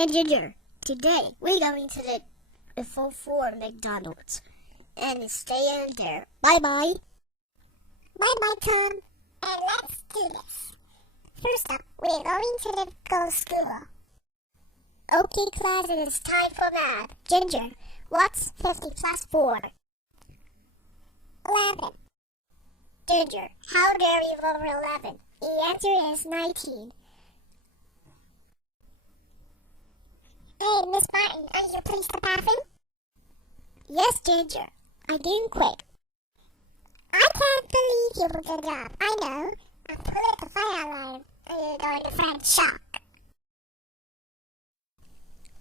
Hey Ginger, today we're going to the 4 McDonald's and stay in there. Bye-bye. Bye-bye, Tom. And let's do this. First up, we're going to the go school. Okay, class, it is time for math. Ginger, what's 50 plus 4? 11. Ginger, how dare you over 11? The answer is 19. Hey, Miss Martin, are you pleased to bathroom? Yes, Ginger, I didn't quit. I can't believe you did a good job. I know. I put it the fire alarm and you're going to find shock.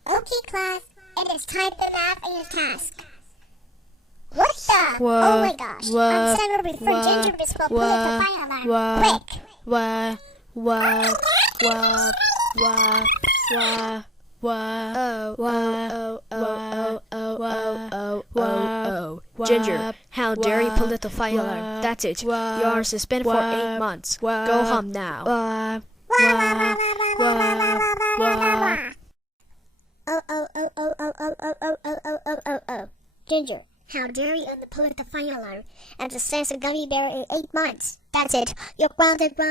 Okay, class, it is time to math your task. What the? Wha- Oh my gosh, wha- I'm sorry for wha- Ginger Miss will put it the fire alarm. Quick! Ginger, how dare you pollute the fire alarm? That's it. You are suspended for 8 months. Go home now. Oh. Ginger, how dare you pollute the fire alarm and the sense of gummy bear in 8 months? That's it. You're grounded for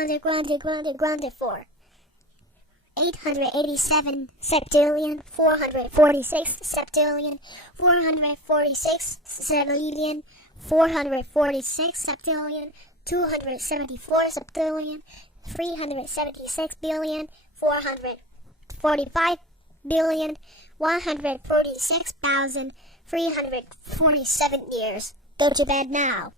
887 septillion, 446 septillion, 446 septillion, 446 septillion, 274 septillion, 376 billion, 445 billion, 146,347 years. Go to bed now.